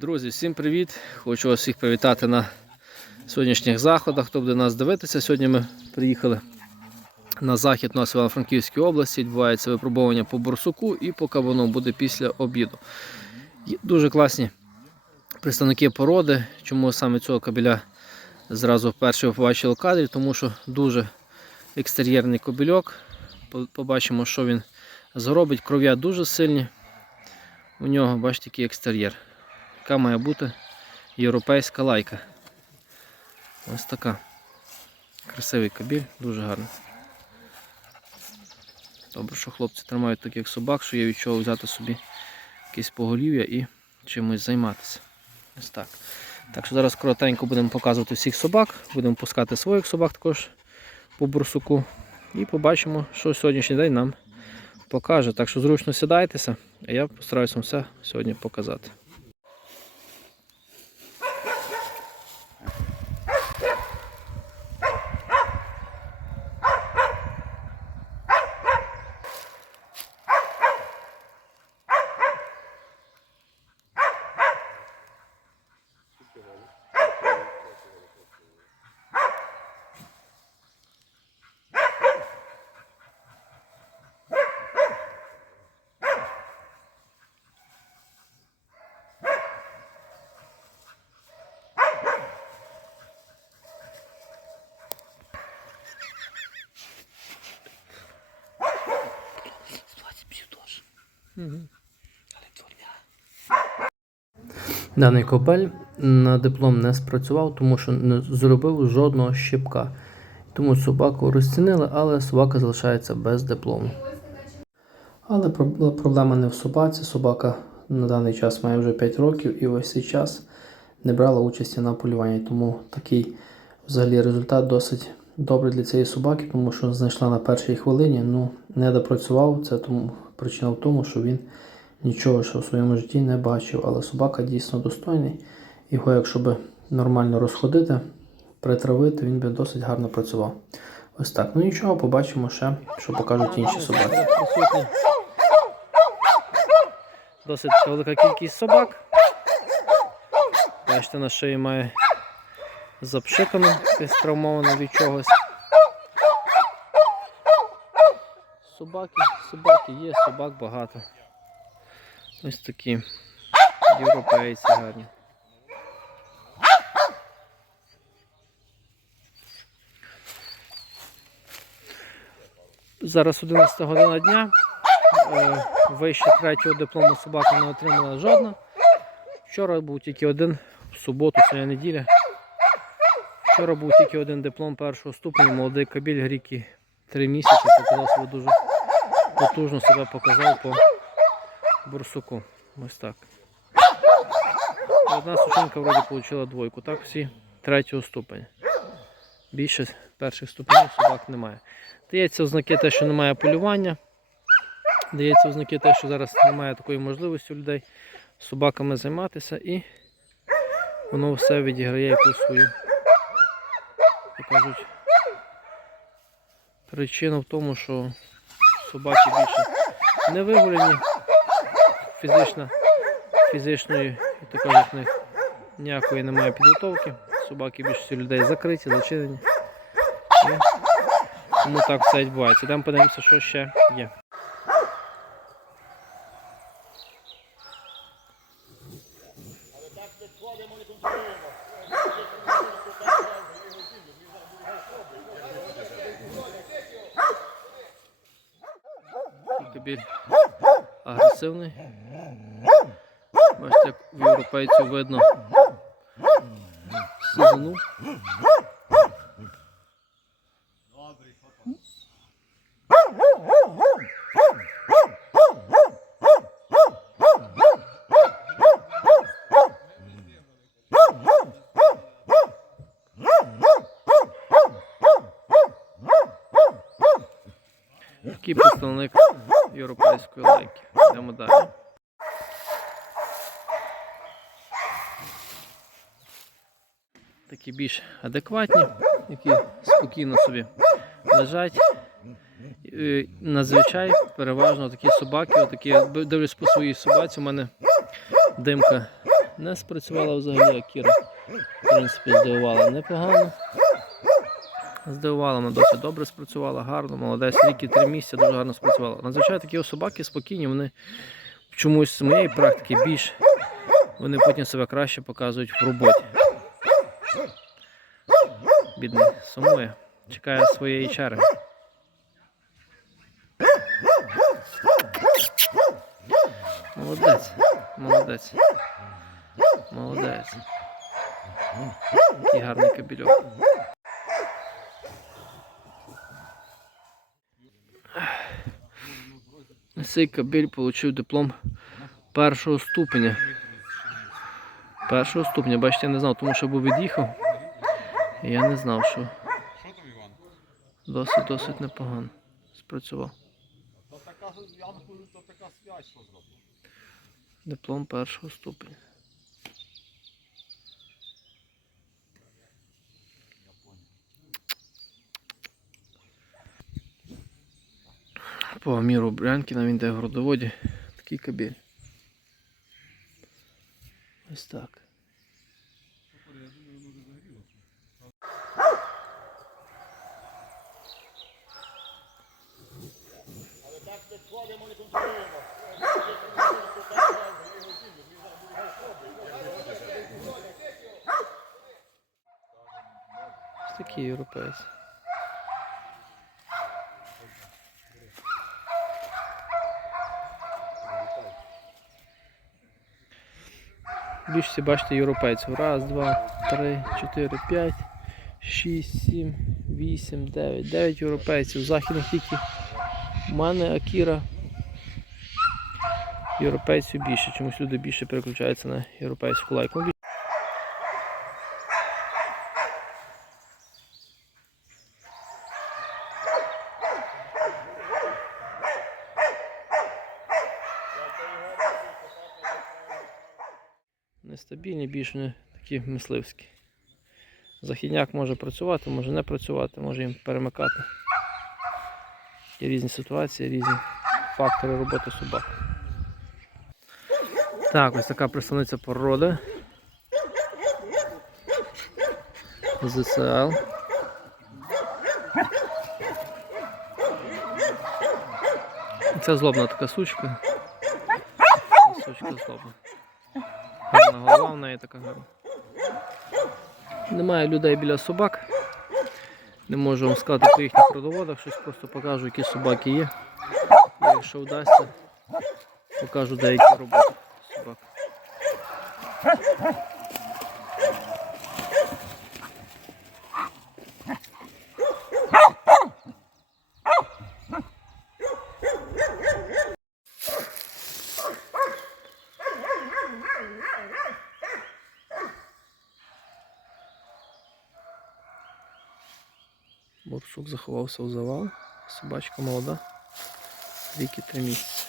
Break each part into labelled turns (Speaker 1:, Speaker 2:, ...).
Speaker 1: Друзі, всім привіт! Хочу вас всіх привітати на сьогоднішніх заходах. Хто буде нас дивитися, сьогодні ми приїхали на захід у нас в Івано-Франківській області. Відбувається випробування по борсуку і по кабану буде після обіду. Є дуже класні представники породи. Чому саме цього кабеля зразу вперше побачили в кадрі, тому що дуже екстер'єрний кобельок. По- Побачимо, що він зробить. Кров'я дуже сильні. У нього, бачите, який екстер'єр. Яка має бути європейська лайка. Ось така. Красивий кабель, дуже гарний. Добре, що хлопці тримають таких собак, що є від чого взяти собі якесь поголів'я і чимось займатися. Ось так. Так що зараз коротенько будемо показувати всіх собак, будемо пускати своїх собак також по бурсуку. І побачимо, що сьогоднішній день нам покаже. Так що зручно сідайтеся, а я постараюся вам все сьогодні показати. Даний копель на диплом не спрацював, тому що не зробив жодного щипка. Тому собаку розцінили, але собака залишається без диплому. Але проблема не в собаці. Собака на даний час має вже 5 років і ось цей час не брала участі на полюванні. Тому такий взагалі результат досить добрий для цієї собаки, тому що знайшла на першій хвилині, ну не допрацював. Це тому причина в тому, що він нічого ще в своєму житті не бачив. Але собака дійсно достойний. Його, якщо би нормально розходити, притравити, він би досить гарно працював. Ось так. Ну нічого, побачимо ще, що покажуть інші собаки. Досить велика кількість собак. Бачите, на шиї має запшикану, якесь травмовано від чогось. Собаки, собаки є, собак багато. Ось такі європейці гарні. Зараз 11 година дня. Е, Вище третього диплому собака не отримала жодна. Вчора був тільки один, в суботу, сьогодні неділя. Вчора був тільки один диплом першого ступеня, молодий кабіль гріки 3 місяці, показав себе дуже потужно себе показав по бурсуку. Ось так. Одна сушинка вроді отримала двойку, так всі третього ступеня. Більше перших ступенів собак немає. Дається ознаки те, що немає полювання. Дається ознаки те, що зараз немає такої можливості у людей з собаками займатися і воно все відіграє якусь свою, як кажуть, причина в тому, що собаки більше не вигуляні, фізична, фізичної, ніякої немає підготовки. Собаки більшості людей закриті, зачинені. Тому так все відбувається. Йдемо подивимося, що ще є. Кабіль агресивний. Бачите, як в європейців видно сизину. Європейської лайки. Йдемо далі. Такі більш адекватні, які спокійно собі лежать. Е, Надзвичай переважно такі собаки, отакі, дивлюсь по своїй собаці, у мене димка Не спрацювала взагалі Акіра. В принципі, здивувала непогано. Здивувала мене досить добре спрацювала, гарно, молодець, рік три місяці дуже гарно спрацювала. Надзвичайно такі собаки спокійні, вони чомусь з моєї практики більш вони потім себе краще показують в роботі. Бідний сумує, чекає своєї черги. Молодець, молодець. Молодець. Який гарний кабельок. Цей кабель отримав диплом першого ступеня. Першого ступеня, бачите, я не знав, тому що був від'їхав. Я не знав, що
Speaker 2: Що там, Іван?
Speaker 1: досить досить непогано спрацював.
Speaker 2: Та така, я що зробив.
Speaker 1: Диплом першого ступеня. По міру Брянкіна він йде в городоводі. Такий кабель. Ось так. Такий європейць. Більшості бачите європейців. Раз, два, три, чотири, п'ять, шість, сім, вісім, дев'ять. Дев'ять європейців. Західних тільки. У мене Акіра. Європейців більше. Чомусь люди більше переключаються на європейську лайку. Нестабільні, більш не такі мисливські. Західняк може працювати, може не працювати, може їм перемикати. Є різні ситуації, різні фактори роботи собак. Так, ось така представниця породи. ЗСЛ. Це злобна така сучка. Сучка злобна. Гарна голова в неї така гарна. Немає людей біля собак. Не можу вам сказати по їхніх родоводах, щось просто покажу, які собаки є. Якщо вдасться, покажу деякі роботи собак. Борсук заховався у завал. Собачка молода. Рік і три місяці.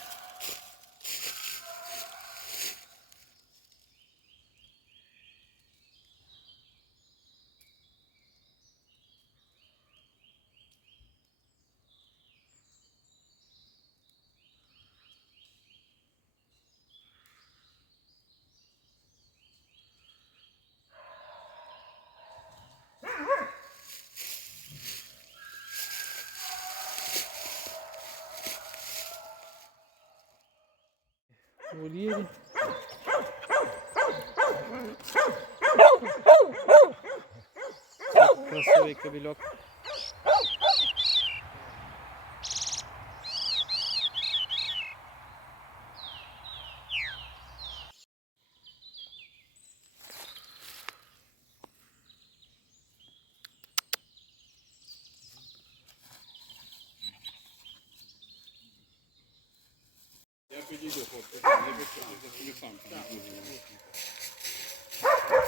Speaker 1: В вольєрі. Красивий кабельок.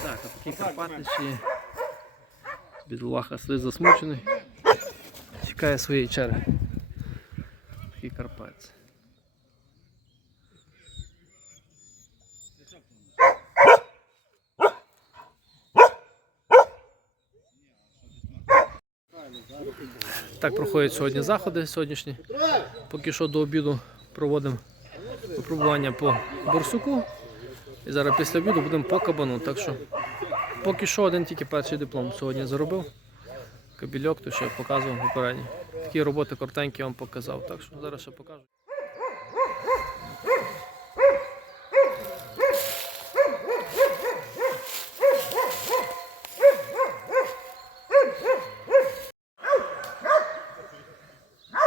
Speaker 1: Так, а такі Карпатичі. Бідолаха слиз засмучений. Чекає своєї черги. Такі Карпатці. Так проходять сьогодні заходи сьогоднішні. Поки що до обіду проводимо випробування по борсуку. І зараз після обіду будемо по кабану. Так що поки що один тільки перший диплом сьогодні заробив. Кабільок, то що я показував попередній. Такі роботи коротенькі вам показав. Так що зараз ще покажу.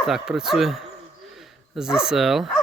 Speaker 1: Так, працює ЗСЛ.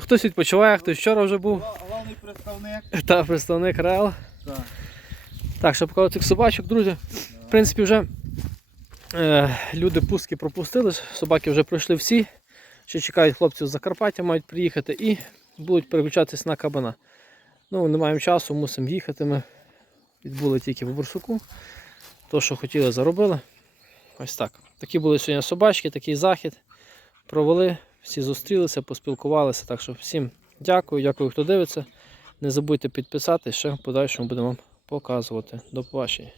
Speaker 1: Хтось відпочиває, хтось вчора вже був.
Speaker 2: Головний представник.
Speaker 1: Та представник Реал.
Speaker 2: Так.
Speaker 1: Так, ще покажу цих собачок, друзі. В принципі, вже е, люди пустки пропустили, собаки вже пройшли всі. Ще чекають хлопців з Закарпаття, мають приїхати і будуть переключатись на кабана. Ну, не маємо часу, мусимо їхати. Ми відбули тільки в Бурсуку. То, що хотіли, заробили. Ось так. Такі були сьогодні собачки, такий захід. Провели, всі зустрілися, поспілкувалися. Так що всім дякую, дякую, хто дивиться. Не забудьте підписатись, ще в подальшому будемо вам показувати. До побачення.